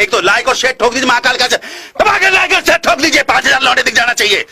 एक तो लाइक और शेयर ठोक दीजिए महाकाल का, दबाकर लाइक और शेयर ठोक दीजिए, 5000 लौटे दिख जाना चाहिए।